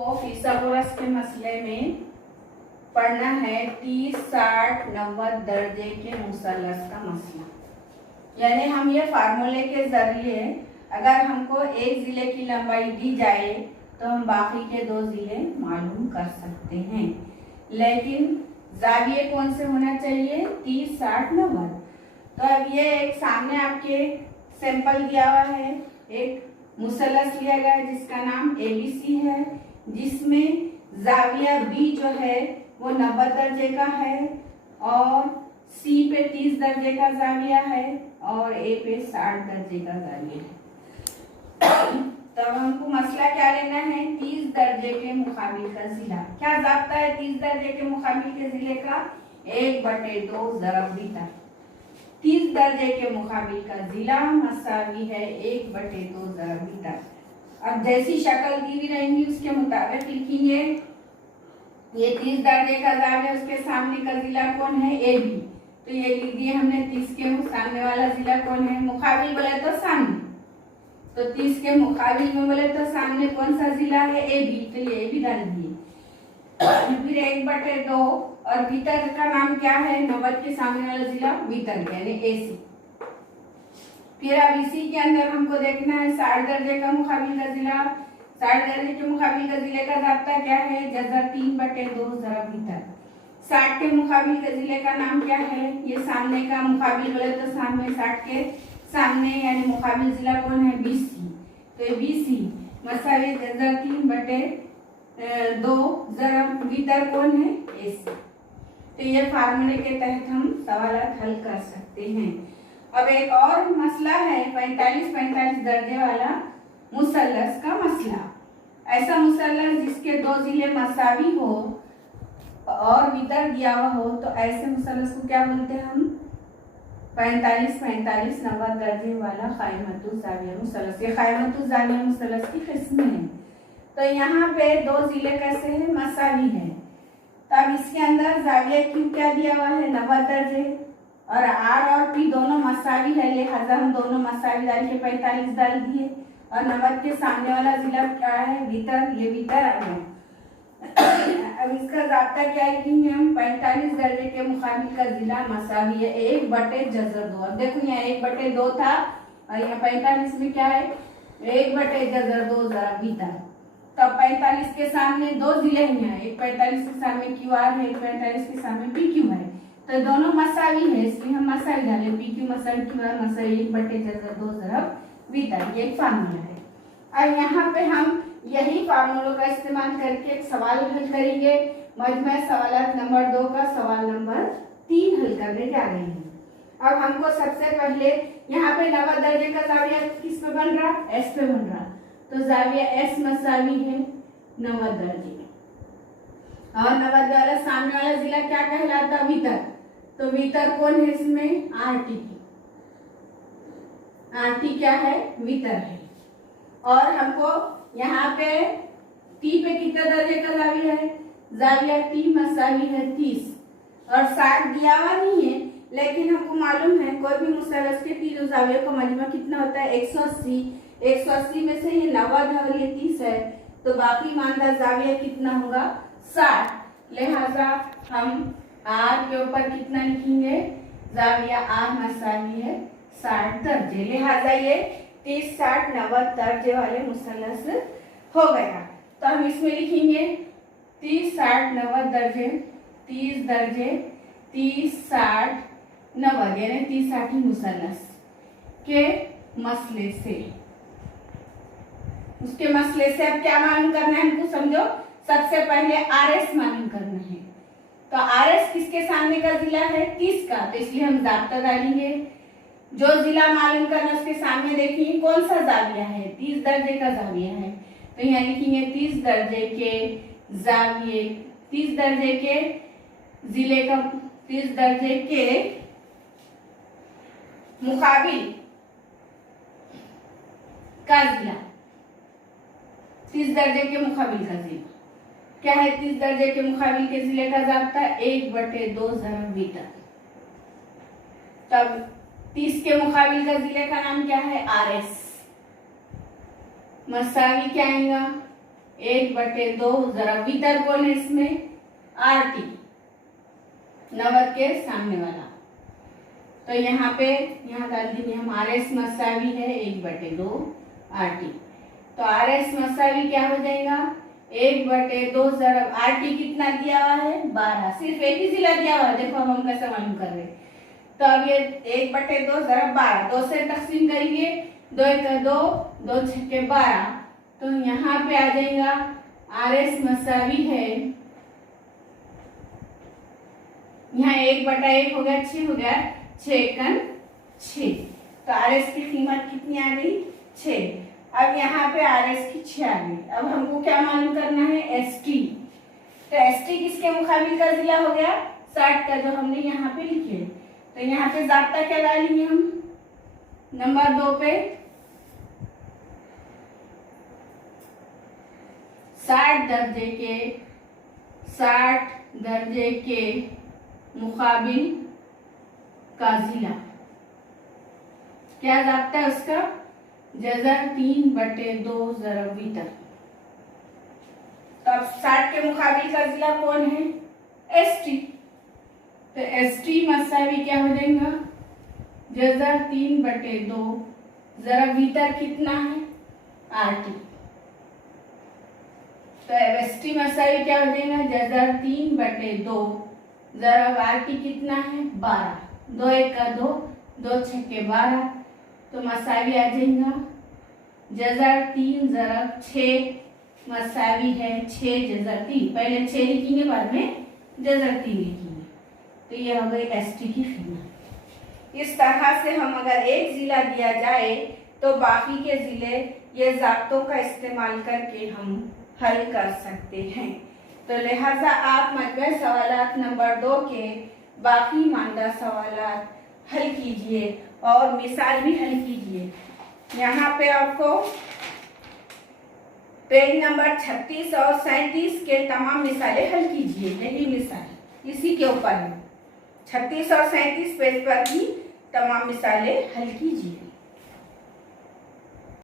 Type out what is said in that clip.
तो फिसागोरस के मसले में पढ़ना है 30, 60, 90 दर्जे के मुसल्लस का मसला। यानी हम ये फार्मूले के जरिए अगर हमको एक जिले की लंबाई दी जाए तो हम बाकी के दो जिले मालूम कर सकते हैं। लेकिन जाविये कौन से होना चाहिए? 30, 60, 90। तो अब ये एक सामने आपके सैंपल दिया हुआ है, एक मुसल्लस लिया गया है जिसका नाम ABC है, जिसमें जाविया B जो है वो 90 दर्जे का है और C पे 30 दर्जे का जाविया है और A पे 60 दर्जे का जाविया है। तब हमको मसला क्या लेना है? 30 दर्जे के मुकाबिल का जिला। क्या जाब्ता है 30 दर्जे के मुकाबिल के जिले का? 1/2 ज़रब भीतर। 30 दर्जे के मुकाबिल का जिला मसावी है 1/2 ज़रब भीतर। अब जैसी शक्ल दी हुई रहेंगी उसके मुताबिक लिखेंगे। ये 30 दर्जे का जाविया, उसके सामने का जिला कौन है? AB। तो ये लिख दिए हमने 30 के सामने वाला जिला कौन है? मुकाबिल बोले तो सामने, तो 30 के मुकाबिल में बोले तो सामने कौन सा जिला है? AB। तो ये भी डाल दिए। फिर 1/2 और भीतर का नाम क्या है? 90 के सामने वाला जिला भीतर यानी AC। फिर अब इसी के अंदर हमको देखना है 60 दर्जे का मुकाबिल का जिला। 60 दर्जे के मुकाबिल का जिले का जाब्ता क्या है? जज़र 3/2 ज़रब भीतर। 60 के मुकाबिल के जिले का नाम क्या है? ये सामने का मुकाबिल बोले तो सामने 60 के सामने यानी मुकाबिल जिला कौन है? BC। तो ये BC मसावी जज़र 3/2 ज़रब भीतर कौन है? AC। तो ये फार्मूले के तहत हम सवाल हल कर सकते हैं। अब एक और मसला है 45 दर्जे वाला मुसल्लस का मसला। ऐसा मुसल्लस जिसके दो जिले मसावी हो और भीतर दिया हुआ हो, तो ऐसे मुसल्लस को क्या बोलते हैं हम? 45, 90 दर्जे वाला कायमतुल जाविया मुसल्लस। ये कायमतुल जाविया मुसल्लस की किस्म है। तो यहाँ पे दो जिले कैसे हैं? मसावी है। तो अब इसके अंदर जाविया क्यों क्या दिया हुआ है? 90 दर्जे और R और P दोनों मसावी है, लिहाजा हम दोनों मसावी डाल के 45 डाल दिए। और 90 के सामने वाला जिला क्या है? भीतर। ये भीतर आ गया। अब इसका जाब्ता क्या लिखेंगे हम? 45 दर्जे के मुकाबिल का जिला मसावी है 1/2। अब देखो यहाँ 1/2 था और यहाँ 45 में क्या है? 1/2 ज़रब भीतर। तो 45 के सामने दो जिले हैं, एक 45 के सामने QR है, एक 45 के सामने PQ है। तो दोनों मसावी है इसलिए हम मसावी डालें। PQ मसावी QR मसावी 1/2 ज़रब भीतर। ये एक फार्मूला है। अब यहाँ पे हम यही फार्मूलों का इस्तेमाल करके एक सवाल हल करेंगे। मजमू सवालात नंबर 2 का सवाल नंबर 3 हल करने जा रहे हैं। अब हमको सबसे पहले यहाँ पे 90 दर्जे का जाविया किस पे बन रहा? S पे बन रहा। तो जाविया S मसावी है 90 दर्जे और 90 वाला सामने वाला जिला क्या कहलाता? भीतर। तो भीतर कौन है इसमें? RT। RT क्या है? भीतर है। और हमको यहाँ पे T पे कितना दर्जे का जाविया है? जाविया T मसावी है 30 और 60 दिया हुआ नहीं है, लेकिन हमको मालूम है कोई भी मुसल्लस के तीनों जावियों का मजमा कितना होता है? 180। 180 में से ये 90 है और ये 30 है, तो बाकी मानदार जाविया कितना होगा? 60। लिहाजा हम R के ऊपर कितना लिखेंगे? जाविया R मसावी है 60 दर्जे। लिहाजा ये 30, 60, 90 दर्जे वाले मुसल्लस हो गया। तो हम इसमें लिखेंगे 30, 60, 90 दर्जे, 30 दर्जे, 30, 60, 90 यानी 30, 60 मुसल्लस के मसले से। उसके मसले से अब क्या मालूम करना है हमको? समझो, सबसे पहले RS मालूम करना है। तो RS किसके सामने का जिला है? 30 का। तो इसलिए हम जाब्ता डालेंगे। जो जिला मालूम करना उसके सामने देखिए कौन सा जाविया है? 30 दर्जे का जाविया है। तो यहाँ लिखेंगे 30 दर्जे के जाविये, 30 दर्जे के जिले का, 30 दर्जे के मुकाबिल का जिला। 30 दर्जे के मुकाबिल का जिला क्या है? 30 दर्जे के मुकाबिल के जिले का जाब्ता 1/2 ज़रब भीतर। तब 30 के मुकाबिल का जिले का नाम क्या है? RS। मसावी क्या आएगा? 1/2 जरा भीतर कौन है इसमें, RT, नवद के सामने वाला। तो यहाँ डाल देंगे हम RS मसावी है 1/2 RT। तो RS मसावी क्या हो जाएगा, 1/2 जरा RT कितना दिया हुआ है, 12, सिर्फ एक ही जिला दिया हुआ है। देखो अब हम कैसे मालूम कर रहे हैं। तो अब ये 1/2 जरा 12, 2 से तकसीम करेंगे, 2 × 2, 2 × 6 = 12। तो यहाँ पे आ जाएगा RS मसावी है, यहाँ 1/1 हो गया, 6 हो गया, 6 × 6। तो RS की कीमत कितनी आ गई, 6। अब यहाँ पे RS की 6 आ गई। अब हमको क्या मालूम करना है, ST। तो ST किसके मुकाबिल का जिला हो गया, 60 का, जो हमने यहाँ पे लिखे। तो यहाँ पे ज़ाब्ता क्या डालेंगे हम, नंबर 2 पे 60 दर्जे के मुकाबिल का जिला, क्या ज़ाब्ता है उसका, जज़र 3/2 ज़रब भीतर। तो अब 60 के मुकाबिल का जिला कौन है, ST। तो ST मसावी क्या हो जाएगा, जज़र 3/2 ज़रब भीतर कितना है, RT। तो ST मसावी क्या हो जाएगा, जज़र 3/2 ज़रब RT कितना है, 12, 2 × 1 = 2, 2 × 6 = 12। तो मसावी आ जाएगा जज़र 3 ज़रब 6 मसावी है 6 जज़र 3। पहले 6 लिखेंगे, बाद में जज़र 3 लिखेंगे। तो ये हो गई ST की कीमत। इस तरह से हम अगर एक जिला दिया जाए तो बाकी के जिले ये ज़ाब्तों का इस्तेमाल करके हम हल कर सकते हैं। तो लिहाजा आप मजमूई सवालात नंबर 2 के बाकी मानदा सवालात हल कीजिए और मिसाल भी हल कीजिए। यहाँ पे आपको पेज नंबर 36 और 37 के तमाम मिसालें हल कीजिए। यही मिसाल इसी के ऊपर है, 36 और 37 पेज पर भी तमाम मिसालें हल कीजिए।